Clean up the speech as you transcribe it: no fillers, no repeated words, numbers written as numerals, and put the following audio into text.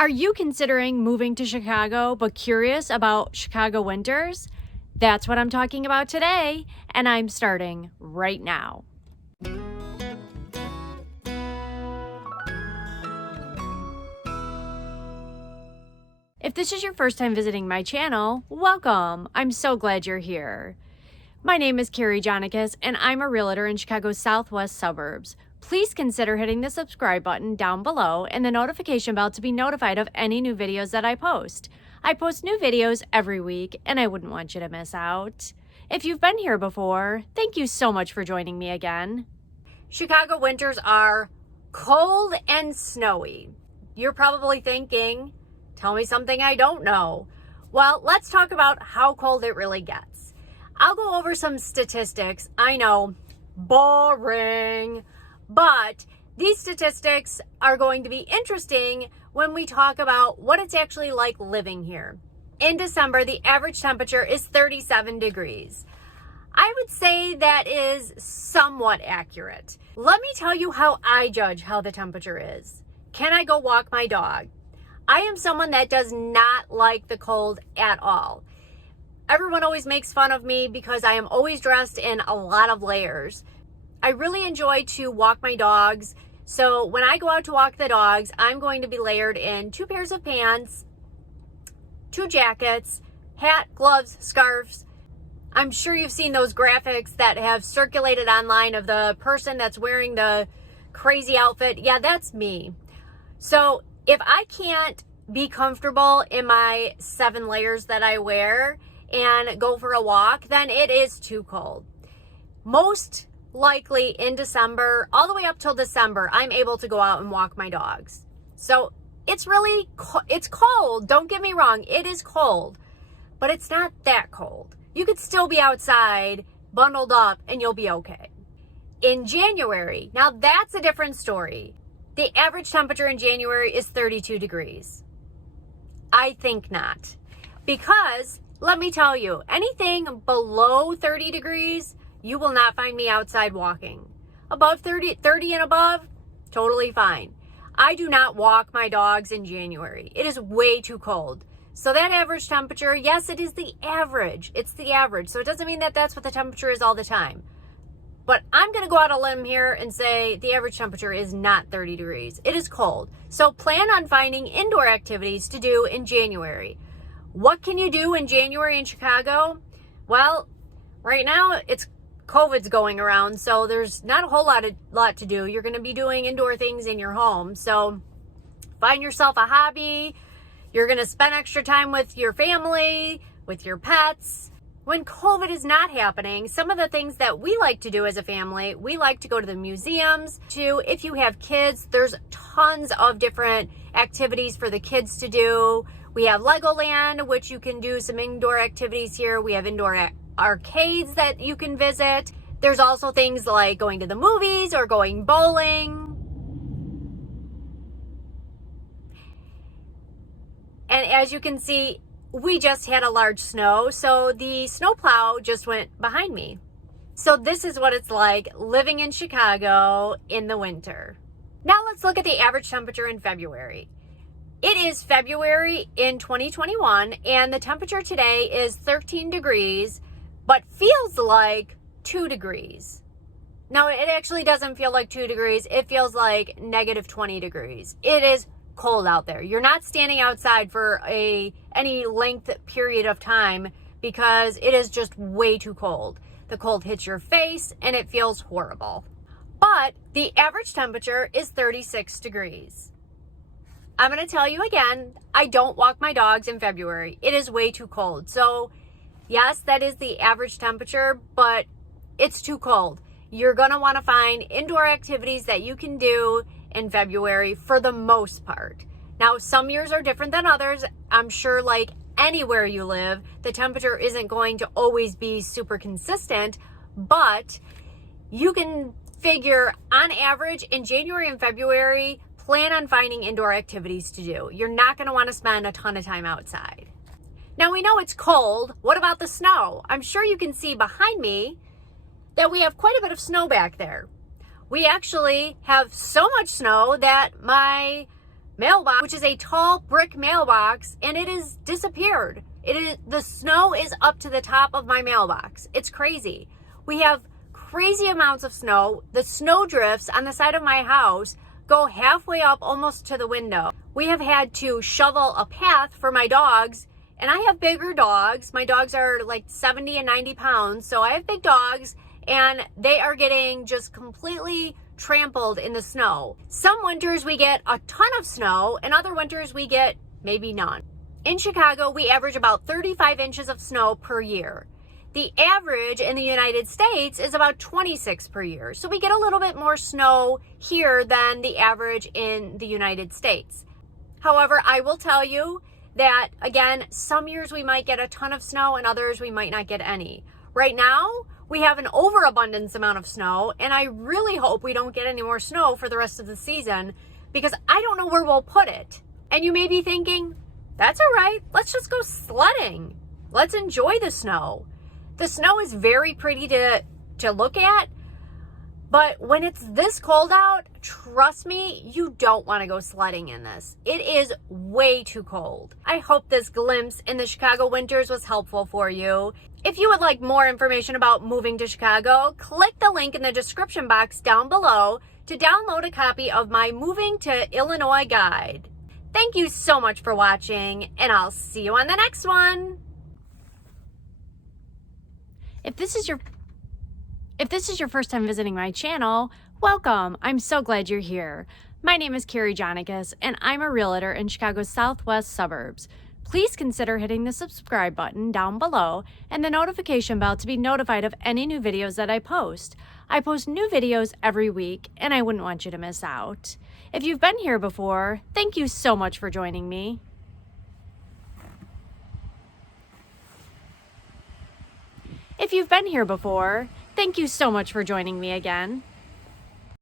Are you considering moving to Chicago but curious about Chicago winters? That's what I'm talking about today, and I'm starting right now. If this is your first time visiting my channel, welcome. I'm so glad you're here. My name is Carrie Jonicus, and I'm a realtor in Chicago's southwest suburbs. Please consider hitting the subscribe button down below and the notification bell to be notified of any new videos that I post. I post new videos every week, and I wouldn't want you to miss out. If you've been here before, thank you so much for joining me again. Chicago winters are cold and snowy. You're probably thinking, tell me something I don't know. Well, let's talk about how cold it really gets. I'll go over some statistics. I know, boring. But these statistics are going to be interesting when we talk about what it's actually like living here. In December, the average temperature is 37 degrees. I would say that is somewhat accurate. Let me tell you how I judge how the temperature is. Can I go walk my dog? I am someone that does not like the cold at all. Everyone always makes fun of me because I am always dressed in a lot of layers. I really enjoy to walk my dogs. So when I go out to walk the dogs, I'm going to be layered in 2 pairs of pants, 2 jackets, hat, gloves, scarves. I'm sure you've seen those graphics that have circulated online of the person that's wearing the crazy outfit. Yeah, that's me. So if I can't be comfortable in my 7 layers that I wear and go for a walk, then it is too cold. Most likely in December, all the way up till December, I'm able to go out and walk my dogs. So it's cold. Don't get me wrong. It is cold, but it's not that cold. You could still be outside bundled up and you'll be okay. In January, now that's a different story. The average temperature in January is 32 degrees. I think not. Because let me tell you, anything below 30 degrees, you will not find me outside walking. Above 30 and above, totally fine. I do not walk my dogs in January. It is way too cold. So that average temperature, yes, it is the average. It's the average. So it doesn't mean that that's what the temperature is all the time. But I'm going to go out on a limb here and say the average temperature is not 30 degrees. It is cold. So plan on finding indoor activities to do in January. What can you do in January in Chicago? Well, right now it's COVID's going around, so there's not a whole lot to do. You're going to be doing indoor things in your home. So find yourself a hobby. You're going to spend extra time with your family, with your pets. When COVID is not happening, some of the things that we like to do as a family, we like to go to the museums. If you have kids, there's tons of different activities for the kids to do. We have Legoland, which you can do some indoor activities here. We have indoor arcades that you can visit. There's also things like going to the movies or going bowling. And as you can see, we just had a large snow, so the snowplow just went behind me. So this is what it's like living in Chicago in the winter. Now let's look at the average temperature in February. It is February in 2021, and the temperature today is 13 degrees, but feels like 2 degrees. No, it actually doesn't feel like 2 degrees. It feels like negative 20 degrees. It is cold out there. You're not standing outside for any length period of time because it is just way too cold. The cold hits your face and it feels horrible. But the average temperature is 36 degrees. I'm going to tell you again, I don't walk my dogs in February. It is way too cold. So yes, that is the average temperature, but it's too cold. You're going to want to find indoor activities that you can do in February for the most part. Now, some years are different than others. I'm sure like anywhere you live, the temperature isn't going to always be super consistent, but you can figure on average in January and February, plan on finding indoor activities to do. You're not going to want to spend a ton of time outside. Now we know it's cold. What about the snow? I'm sure you can see behind me that we have quite a bit of snow back there. We actually have so much snow that my mailbox, which is a tall brick mailbox, and it has disappeared. The snow is up to the top of my mailbox. It's crazy. We have crazy amounts of snow. The snow drifts on the side of my house go halfway up almost to the window. We have had to shovel a path for my dogs, and I have bigger dogs. My dogs are like 70 and 90 pounds, so I have big dogs, and they are getting just completely trampled in the snow. Some winters we get a ton of snow, and other winters we get maybe none. In Chicago, we average about 35 inches of snow per year. The average in the United States is about 26 per year. So we get a little bit more snow here than the average in the United States. However, I will tell you that, again, some years we might get a ton of snow and others we might not get any. Right now, we have an overabundance amount of snow, and I really hope we don't get any more snow for the rest of the season because I don't know where we'll put it. And you may be thinking, that's all right, let's just go sledding. Let's enjoy the snow. The snow is very pretty to look at, but when it's this cold out, trust me, you don't want to go sledding in this. It is way too cold. I hope this glimpse in the Chicago winters was helpful for you. If you would like more information about moving to Chicago, click the link in the description box down below to download a copy of my Moving to Illinois guide. Thank you so much for watching, and I'll see you on the next one. If this is your first time visiting my channel, welcome. I'm so glad you're here. My name is Carrie Jonicus, and I'm a realtor in Chicago's southwest suburbs. Please consider hitting the subscribe button down below and the notification bell to be notified of any new videos that I post. I post new videos every week, and I wouldn't want you to miss out. If you've been here before, thank you so much for joining me. If you've been here before, thank you so much for joining me again.